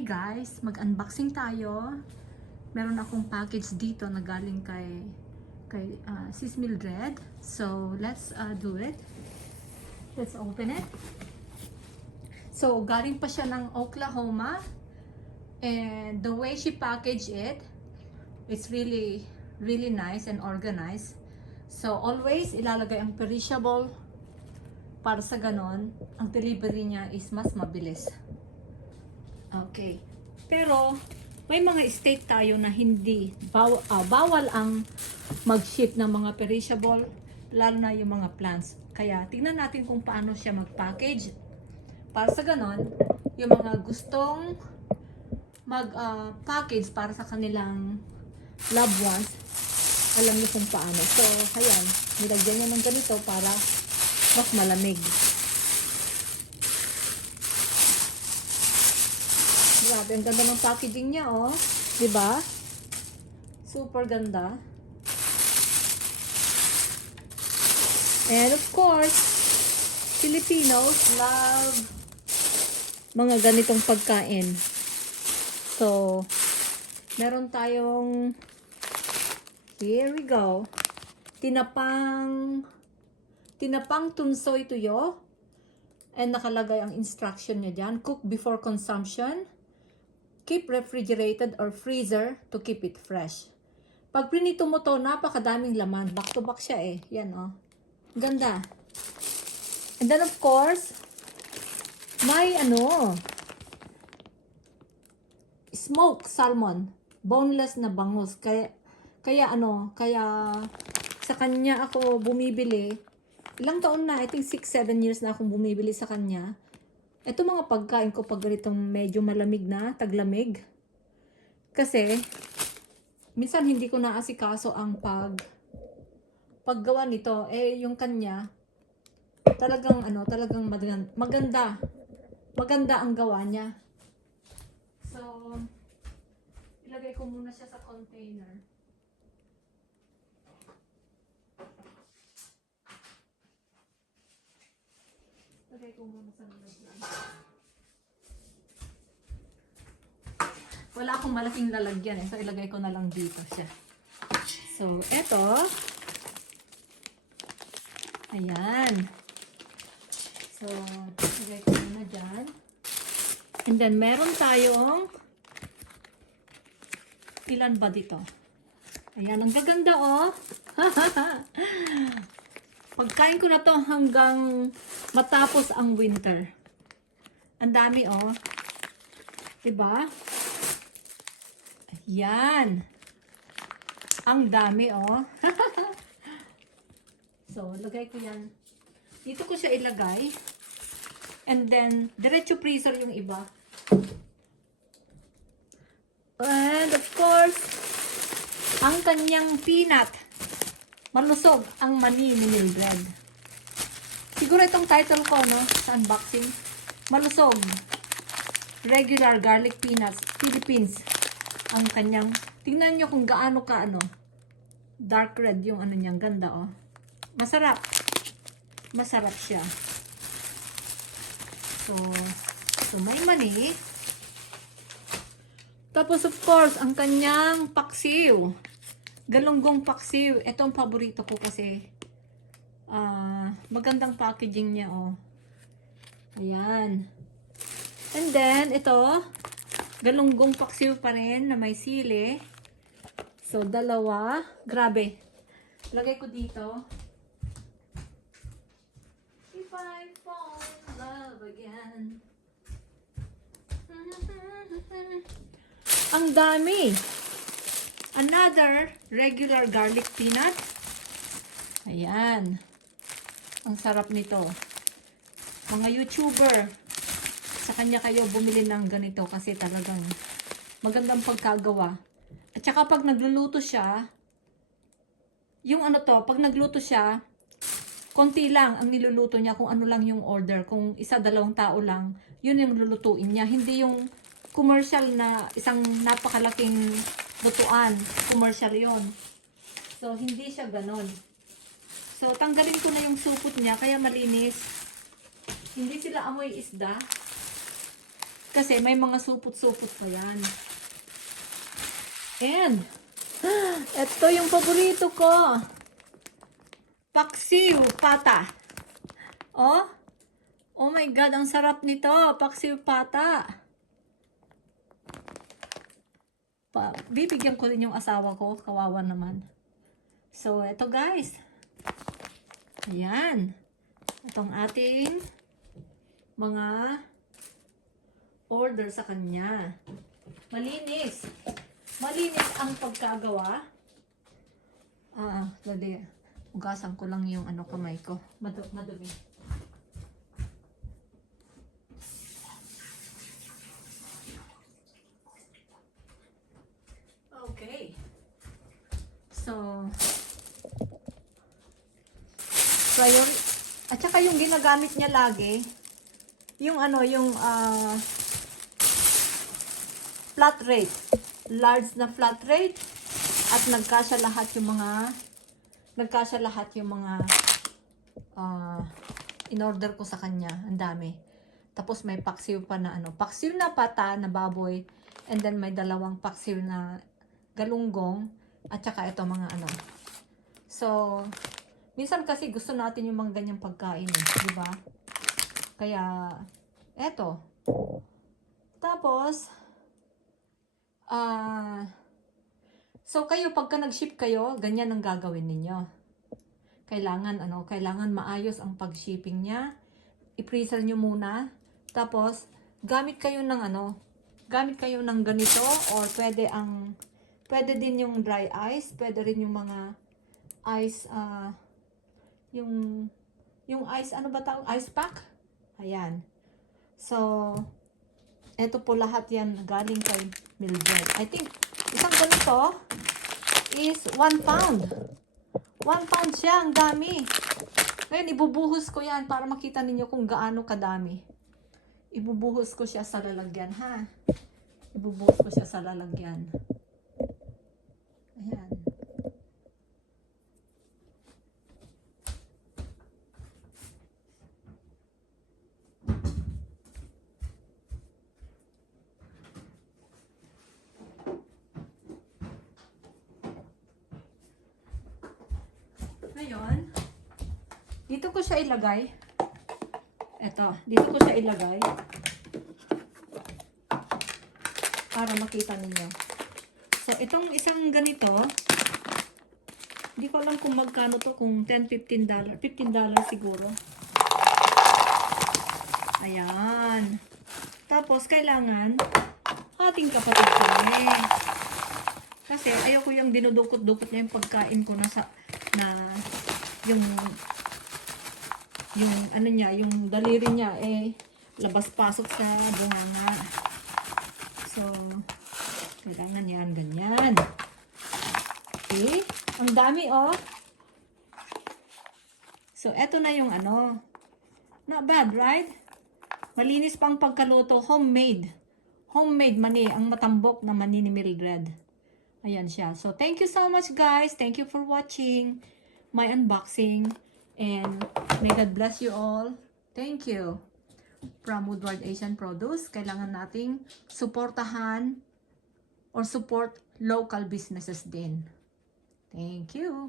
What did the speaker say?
Hi guys, mag-unboxing tayo. Meron akong package dito na galing kay Sis Mildred. So, let's do it. Let's open it. So, galing pa siya ng Oklahoma. And the way she packaged it, it's really nice and organized. So, always ilalagay ang perishable para sa ganon, ang delivery niya is mas mabilis. Okay. Pero, may mga state tayo na hindi, bawal ang mag-ship ng mga perishable, lalo na yung mga plants. Kaya, tingnan natin kung paano siya mag-package. Para sa ganon, yung mga gustong mag-package para sa kanilang loved ones, alam niyo kung paano. So, ayan, nilagyan niya ng ganito para mas malamig. Grabe, ang ganda ng packaging niya, oh. Diba? Super ganda. And of course, Filipinos love mga ganitong pagkain. So, meron tayong, here we go, tinapang tunsoy tuyo. And nakalagay ang instruction niya dyan. Cook before consumption. Keep refrigerated or freezer to keep it fresh. Pag prinito mo to, napakadaming laman. Back to back siya eh. Yan oh. Ganda. And then of course, may smoked salmon. Boneless na bangus. Kaya sa kanya ako bumibili. Ilang taon na, I think 6-7 years na akong bumibili sa kanya. Ito mga pagkain ko pag ganitong medyo malamig na, taglamig. Kasi, minsan hindi ko naasikaso ang paggawa nito. Eh, yung kanya, talagang maganda. Maganda ang gawa niya. So, ilagay ko muna siya sa container. Ilagay ko muna sa lalagyan. Wala akong malaking lalagyan eh. So, ilagay ko na lang dito siya. So, eto. Ayan. So, ilagay ko muna dyan. And then, meron tayong ilan ba dito? Ayan, ang gaganda oh. Pagkain ko na to hanggang matapos ang winter. Ang dami oh. Diba? Ayan. Ang dami oh. So, lagay ko yan. Dito ko siya ilagay. And then, diretso freezer yung iba. And of course, ang kanyang peanut. Malusog ang mani ni Mildred. Siguro itong title ko, no? Sa unboxing. Malusog. Regular garlic peanuts. Philippines. Ang kanyang, tingnan nyo kung gaano ka, dark red yung niyang ganda, oh. Masarap. Masarap siya. So may mani. Tapos, of course, ang kanyang paksiw. Galunggong paksiw. Ito ang paborito ko kasi magandang packaging niya, oh. Ayan. And then, ito, galunggong paksiw pa rin na may sili. So, dalawa. Grabe. Lagay ko dito. If I fall in love again. Ang dami. Another regular garlic peanut. Ayan. Ang sarap nito. Mga YouTuber, sa kanya kayo bumili ng ganito kasi talagang magandang pagkagawa. At saka pag nagluluto siya, yung pag nagluto siya, konti lang ang niluluto niya kung ano lang yung order. Kung 1-2 tao lang, yun yung lulutuin niya. Hindi yung commercial na isang napakalaking lutuan. Commercial yon. So, hindi siya ganon. So, tanggalin ko na yung supot niya, kaya malinis. Hindi sila amoy isda. Kasi may mga supot-supot pa yan. And, ito yung paborito ko. Paksiw pata. Oh, oh my God, ang sarap nito. Paksiw pata. Bibigyan ko rin yung asawa ko. Kawawa naman. So, ito guys. Ayan. Itong ating mga order sa kanya. Malinis. Malinis ang pagkagawa. Dali. Ugasan ko lang yung kamay ko. Madumi. Okay. So yun. At saka yung ginagamit niya lagi, yung flat rate. Large na flat rate. At nagkasya lahat yung mga in-order ko sa kanya. Ang dami. Tapos may paksiw pa na paksiw na pata na baboy. And then may dalawang paksiw na galunggong. At saka ito mga So, minsan kasi gusto natin yung mga ganyang pagkain, di ba? Kaya, eto. Tapos, so kayo, pagka nag-ship kayo, ganyan ang gagawin ninyo. Kailangan maayos ang pag-shipping niya. I-freezer nyo muna. Tapos, gamit kayo ng ganito, or pwede din yung dry ice, pwede rin yung mga ice, yung ice, ice pack. Ayan. So, eto po lahat yan galing kay Mildred. I think, isang ganito is 1 pound. 1 pound siya, ang dami. Ngayon, ibubuhos ko yan para makita ninyo kung gaano kadami. Ibubuhos ko siya sa lalagyan, ha? Ibubuhos ko siya sa lalagyan. Ayan. Ngayon, dito ko siya ilagay. Dito ko siya ilagay. Para makita ninyo. So, itong isang ganito, hindi ko alam kung magkano to, kung $10, $15. $15 siguro. Ayan. Tapos, kailangan, ating kapatid kami. Kasi, ayoko yung dinudukot-dukot niya yung pagkain ko yung daliri niya, labas-pasok sa bunganga. So, kailangan yan, ganyan. Okay? Ang dami, oh. So, eto na yung not bad, right? Malinis pang pagkaluto. Homemade. Homemade mani. Ang matambok na mani ni Mildred. Ayan siya. So, thank you so much, guys. Thank you for watching my unboxing. And may God bless you all. Thank you. From Woodward Asian Produce, kailangan nating suportahan or support local businesses din. Thank you.